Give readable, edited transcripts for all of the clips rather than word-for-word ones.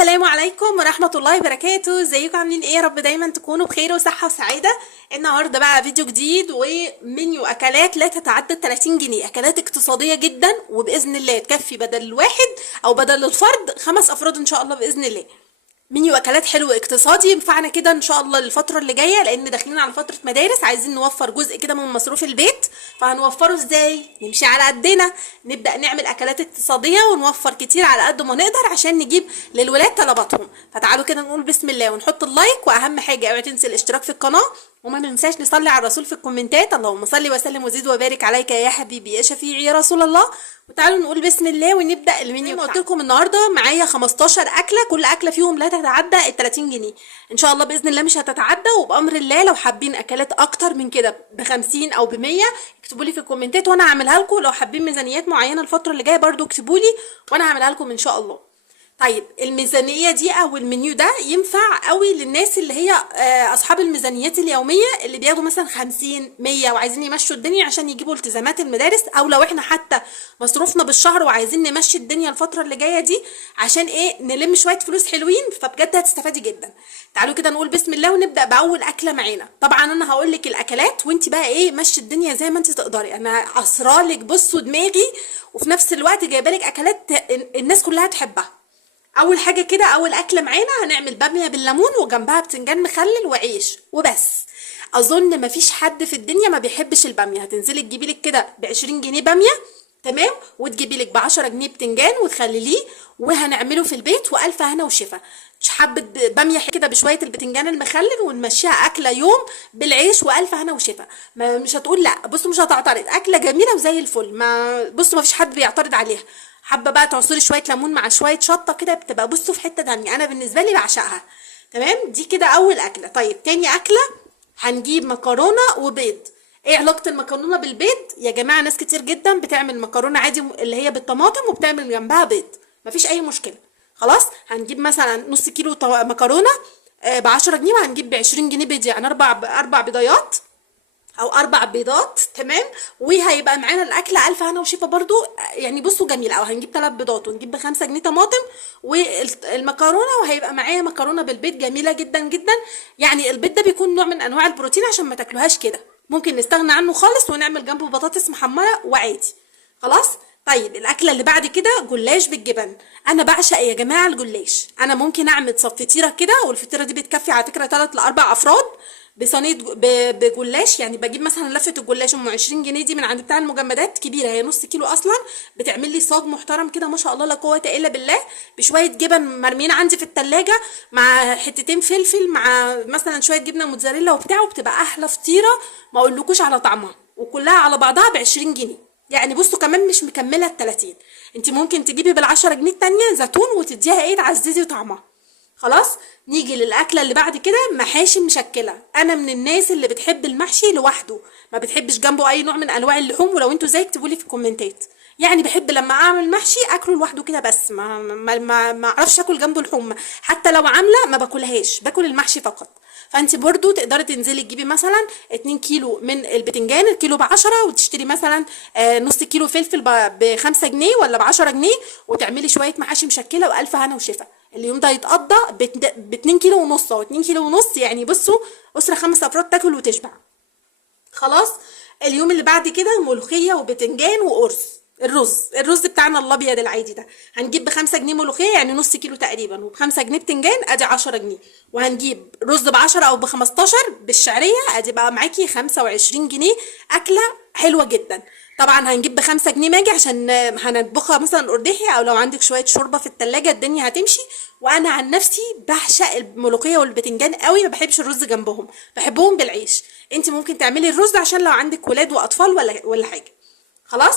السلام عليكم ورحمة الله وبركاته. ازيكم عاملين ايه؟ يا رب دايما تكونوا بخير وصحة وسعادة. النهاردة بقى فيديو جديد ومنيو اكلات لا تتعدى 30 جنيه، اكلات اقتصادية جدا وباذن الله تكفي بدل الواحد او بدل الفرد 5 افراد ان شاء الله باذن الله. منيو اكلات حلو اقتصادي ينفعنا كده ان شاء الله الفتره اللي جايه، لان داخلين على فتره مدارس عايزين نوفر جزء كده من مصروف البيت. فهنوفره ازاي؟ نمشي على قدنا، نبدا نعمل اكلات اقتصاديه ونوفر كتير على قد ما نقدر عشان نجيب للولاد طلباتهم. فتعالوا كده نقول بسم الله ونحط اللايك، واهم حاجه اوعي تنسي الاشتراك في القناه، وما ننساش نصلي على الرسول في الكومنتات. اللهم صل وسلم وزد وبارك عليك يا حبيبي يا شفيعي يا رسول الله. وتعالوا نقول بسم الله ونبدا المنيو. زي ما قلت لكم النهارده معايا 15 اكله، كل اكله فيهم لا تتعدى ال 30 جنيه ان شاء الله باذن الله، مش هتتعدى. وبامر الله لو حابين اكلات اكتر من كده ب 50 او ب 100 اكتبوا لي في الكومنتات وانا هعملها لكم. لو حابين ميزانيات معينه الفتره اللي جايه برده اكتبوا لي وانا هعملها لكم ان شاء الله. طيب الميزانيه دي او المنيو ده ينفع قوي للناس اللي هي اصحاب الميزانيات اليوميه، اللي بياخدوا مثلا 50 100 وعايزين يمشوا الدنيا عشان يجيبوا التزامات المدارس، او لو احنا حتى مصروفنا بالشهر وعايزين نمشي الدنيا الفتره اللي جايه دي عشان ايه نلم شويه فلوس حلوين، فبجد هتستفادي جدا. تعالوا كده نقول بسم الله ونبدا باول اكله معانا. طبعا انا هقول لك الاكلات وانت بقى ايه مشي الدنيا زي ما انت تقدري، انا عصرالك بصوا دماغي وفي نفس الوقت جايبه لك اكلات الناس كلها تحبها. اول حاجه كده اول اكله معانا هنعمل باميه بالليمون وجنبها بتنجان مخلل وعيش وبس. اظن مفيش حد في الدنيا ما بيحبش الباميه. هتنزلي تجيبي لك كده ب 20 جنيه باميه، تمام، وتجيبي لك ب 10 جنيه بتنجان وتخلليه وهنعمله في البيت والف هنا وشفا. مش حبه باميه كده بشويه البتنجان المخلل ونمشيها اكله يوم بالعيش والف هنا وشفا. مش هتقول لا، بصوا مش هتعترض، اكله جميله وزي الفل، ما بصوا مفيش حد بيعترض عليها. حابه بقى تعصري شويه ليمون مع شويه شطه كده بتبقى بصوا في حته تانية، انا بالنسبه لي بعشقها. تمام، دي كده اول اكله. طيب تاني اكله هنجيب مكرونه وبيض. ايه علاقه المكرونه بالبيض يا جماعه؟ ناس كتير جدا بتعمل مكرونه عادي اللي هي بالطماطم وبتعمل جنبها بيض، مفيش اي مشكله. خلاص هنجيب مثلا نص كيلو مكرونه ب 10 جنيه، وهنجيب ب 20 جنيه بيض، يعني اربع بيضايات او 4 بيضات، تمام. وهيبقى معانا الاكله الف هنا وشفا برضو، يعني بصوا جميل. او هنجيب 3 بيضات ونجيب ب5 جنيه طماطم والمكرونه، وهيبقى معايا مكرونه بالبيض جميله جدا جدا. يعني البيض ده بيكون نوع من انواع البروتين عشان ما تاكلوهاش كده، ممكن نستغنى عنه خالص ونعمل جنبه بطاطس محمره وعادي. خلاص. طيب الاكله اللي بعد كده جلاش بالجبن. انا بعشق يا جماعه الجلاش، انا ممكن اعمل فطيره كده، والفطيره دي بتكفي على فكره 3 ل 4 افراد بصينيه بجلاش. يعني بجيب مثلا لفه الجلاش ام 20 جنيه دي من عند بتاع المجمدات كبيره، هي نص كيلو اصلا، بتعمل لي صاج محترم كده ما شاء الله لا قوه الا بالله، بشويه جبن مرمين عندي في التلاجة مع حتتين فلفل مع مثلا شويه جبنه موتزاريلا وبتاع، وبتبقى احلى فطيره ما اقولكوش على طعمها، وكلها على بعضها ب 20 جنيه. يعني بصوا كمان مش مكمله ال 30. انت ممكن تجيبي بال10 جنيه التانيه زيتون وتديها ايه تعززي طعمها. خلاص. نيجي للاكله اللي بعد كده محاشي مشكله. انا من الناس اللي بتحب المحشي لوحده، ما بتحبش جنبه اي نوع من انواع اللحوم، ولو انتوا زي اكتبوا لي في الكومنتات. يعني بحب لما اعمل محشي اكله لوحده كده بس، ما اعرفش اكل جنبه لحوم، حتى لو عامله ما باكلهاش، باكل المحشي فقط. فانت برضو تقدري تنزلي تجيبي مثلا 2 كيلو من البتنجان، الكيلو ب10، وتشتري مثلا نص كيلو فلفل ب5 جنيه ولا ب10 جنيه، وتعملي شويه محاشي مشكله والف هنا وشفا. اليوم ده يتقضى ب2 كيلو ونص او 2 كيلو ونص، يعني بصوا اسره 5 افراد تاكل وتشبع. خلاص. اليوم اللي بعد كده ملوخيه وبتنجان وقرص. الرز بتاعنا الابيض العادي ده هنجيب ب5 جنيه ملوخيه، يعني نص كيلو تقريبا، وب5 جنيه بتنجان ادي 10 جنيه، وهنجيب رز ب10 او ب15 بالشعريه ادي بقى معاكي 25 جنيه. اكله حلوه جدا. طبعا هنجيب ب5 جنيه ماجي عشان هنطبخها مثلا قرداحي، او لو عندك شويه شوربه في التلاجة الدنيا هتمشي. وانا عن نفسي بعشق الملوخيه والبتنجان قوي، ما بحبش الرز جنبهم، بحبهم بالعيش. انت ممكن تعملي الرز عشان لو عندك ولاد واطفال ولا حاجه. خلاص.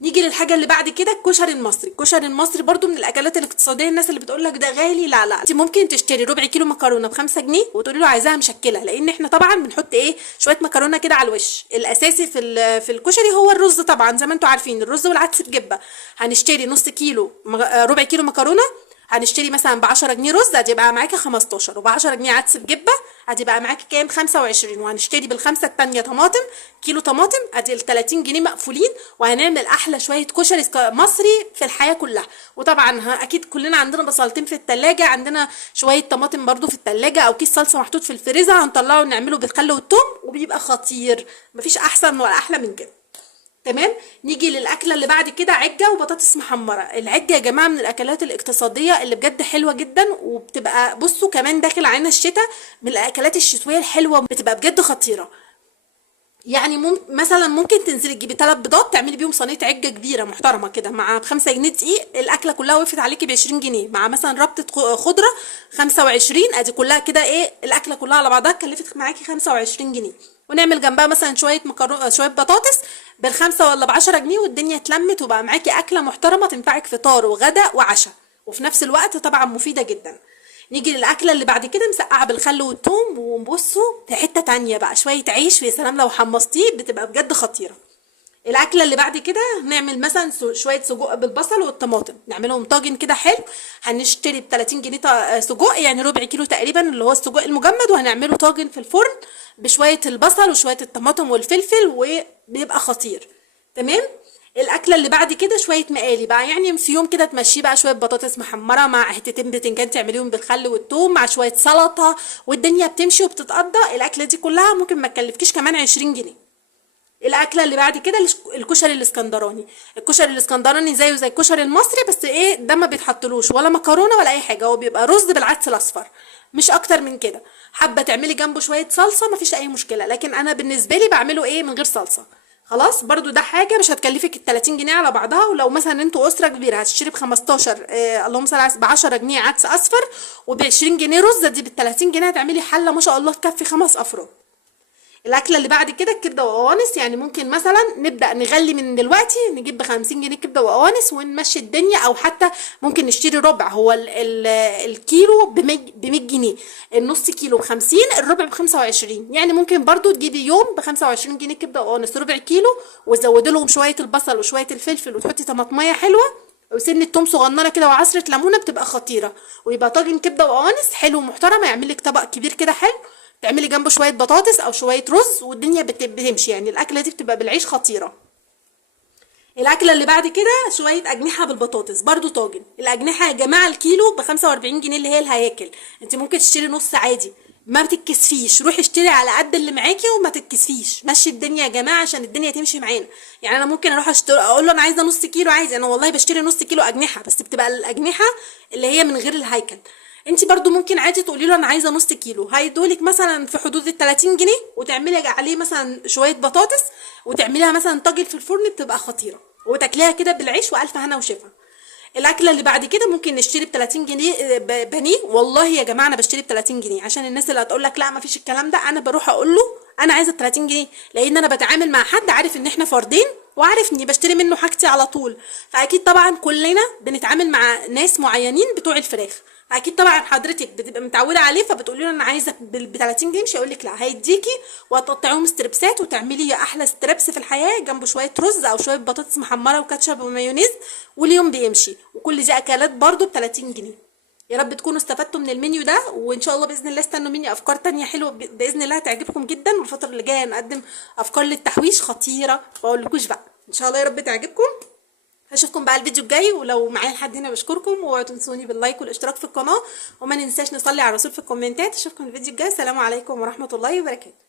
نيجي للحاجه اللي بعد كده الكشري المصري. الكشري المصري برضو من الاكلات الاقتصاديه، الناس اللي بتقول لك ده غالي، لا لا، انت ممكن تشتري ربع كيلو مكرونه ب5 جنيه وتقولي له عايزاها مشكله، لان احنا طبعا بنحط ايه شويه مكرونه كده على الوش. الاساسي في الكشري هو الرز طبعا زي ما انتم عارفين، الرز والعدس بجبه. هنشتري نص كيلو ربع كيلو مكرونه هنشتري مثلا ب 10 جنيه رز هتبقى معاكي 15، وب 10 جنيه عدس بجبه هتبقى معاكي كام؟ 25. وهنشتري بالخمسه التانيه طماطم، كيلو طماطم ادي ال 30 جنيه مقفولين. وهنعمل احلى شويه كشري مصري في الحياه كلها. وطبعا اكيد كلنا عندنا بصلتين في التلاجة، عندنا شويه طماطم برضو في التلاجة، او كيس صلصه محطوط في الفريزر هنطلعه ونعمله بالخل والثوم وبيبقى خطير، مفيش احسن ولا احلى من كده. تمام. نيجي للاكله اللي بعد كده، عجه وبطاطس محمره. العجه يا جماعه من الاكلات الاقتصاديه اللي بجد حلوه جدا، وبتبقى بصوا كمان داخل علينا الشتاء، من الاكلات الشتويه الحلوه بتبقى بجد خطيره. يعني مثلا ممكن تنزلي تجيبي 3 بيضات تعملي بيهم صينيه عجه كبيره محترمه كده، مع 5 جنيه دقيق الاكله كلها وقفت عليكي ب 20 جنيه، مع مثلا ربطه خضره 25، ادي كلها كده ايه الاكله كلها على بعضها كلفت معاكي 25 جنيه. ونعمل جنبها مثلا شويه مكرونه شويه بطاطس بالخمسه ولا ب10 جنيه، والدنيا اتلمت وبقى معاكي اكله محترمه تنفعك فطار وغدا وعشاء، وفي نفس الوقت طبعا مفيده جدا. نيجي للاكله اللي بعد كده، مسقعه بالخل والثوم. وبصوا في حته تانية بقى شويه عيش، ويا سلام لو حمصتيه بتبقى بجد خطيره. الاكله اللي بعد كده نعمل مثلا شويه سجق بالبصل والطماطم، نعملهم طاجن كده حلو. هنشتري ب 30 جنيه سجق، يعني ربع كيلو تقريبا اللي هو السجق المجمد، وهنعمله طاجن في الفرن بشويه البصل وشويه الطماطم والفلفل، وبيبقى خطير. تمام. الاكله اللي بعد كده شويه مقالي بقى، يعني في يوم كده تمشيه بقى شويه بطاطس محمره مع حتتين بتنجان تعمليهم بالخل والثوم مع شويه سلطه، والدنيا بتمشي وبتتقضى. الاكله دي كلها ممكن ما تكلفكيش كمان 20 جنيه. الاكله اللي بعد كده الكشري الاسكندراني. الكشري الاسكندراني زيه زي الكشري المصري، بس ايه ده ما بيتحطلوش ولا مكرونه ولا اي حاجه، هو بيبقى رز بالعدس الاصفر مش اكتر من كده. حابه تعملي جنبه شويه صلصه مفيش اي مشكله، لكن انا بالنسبه لي بعمله ايه من غير صلصه. خلاص برضو ده حاجه مش هتكلفك ال 30 جنيه على بعضها. ولو مثلا انتوا اسره كبيره هتشتري ب 15 اللهم صل على ب 10 جنيه عدس اصفر وب 20 جنيه رز، دي بال 30 جنيه هتعملي حله ما شاء الله تكفي 5 افراد. الاكله اللي بعد كده الكبده وقوانص. يعني ممكن مثلا نبدا نغلي من دلوقتي، نجيب ب 50 جنيه كبده وقوانص ونمشي الدنيا، او حتى ممكن نشتري ربع. هو الكيلو ب 100 جنيه، النص كيلو ب 50، الربع ب 25. يعني ممكن برضو تجيبي يوم ب 25 جنيه كبده وقوانص ربع كيلو، وتزودي لهم شويه البصل وشويه الفلفل، وتحطي طماطميه حلوه وسنه توم صغننه كده وعصره ليمونه، بتبقى خطيره. ويبقى طاجن كبده وقوانص حلو محترم، يعمل لك طبق كبير كده حلو، تعملي جنبه شويه بطاطس او شويه رز والدنيا بتمشي. يعني الاكله دي بتبقى بالعيش خطيره. الاكله اللي بعد كده شويه اجنحه بالبطاطس، برضو طاجن. الاجنحه يا جماعه الكيلو ب 45 جنيه اللي هي الهياكل، انت ممكن تشتري نص عادي ما بتتكسفيش، روحي اشتري على قد اللي معاكي وما تتكسفيش، مشي الدنيا يا جماعه عشان الدنيا تمشي معانا. يعني انا ممكن اروح اشتري اقول له انا عايزه نص كيلو عادي، انا والله بشتري نص كيلو اجنحه، بس بتبقى الاجنحه اللي هي من غير الهيكل. انت برضو ممكن عادي تقولي له انا عايزه نص كيلو، هيدولك مثلا في حدود ال 30 جنيه، وتعملي عليه مثلا شويه بطاطس وتعمليها مثلا طاجن في الفرن، بتبقى خطيره وتاكليها كده بالعيش والف هنا وشفا. الاكله اللي بعد كده ممكن نشتري ب 30 جنيه بانيه. والله يا جماعه انا بشتري ب 30 جنيه، عشان الناس اللي هتقول لك لا ما فيش الكلام ده، انا بروح اقول له انا عايزه 30 جنيه، لان انا بتعامل مع حد عارف ان احنا فردين وعارف اني بشتري منه حاجتي على طول. فاكيد طبعا كلنا بنتعامل مع ناس معينين بتوع الفراخ، اكيد طبعا حضرتك بتبقى متعوده عليه، فبتقولي له انا عايزه ب 30 جنيه، مش هيقول لك لا، هيديكي وهتقطعيهم ستريبسات وتعملي احلى ستريبس في الحياه جنبه شويه رز او شويه بطاطس محمره وكاتشب ومايونيز، واليوم بيمشي. وكل دي اكلات برده ب 30 جنيه. يا رب تكونوا استفدتوا من المنيو ده، وان شاء الله باذن الله استنوا مني افكار تانية حلوه باذن الله هتعجبكم جدا. والفتره اللي جايه نقدم افكار للتحويش خطيره، ما اقولكوش بقى. ان شاء الله يا رب تعجبكم. هشوفكم بقى الفيديو الجاي، ولو معايا لحد هنا بشكركم، واوعوا تنسوني باللايك والاشتراك في القناه، وما ننساش نصلي على الرسول في الكومنتات. اشوفكم الفيديو الجاي، السلام عليكم ورحمه الله وبركاته.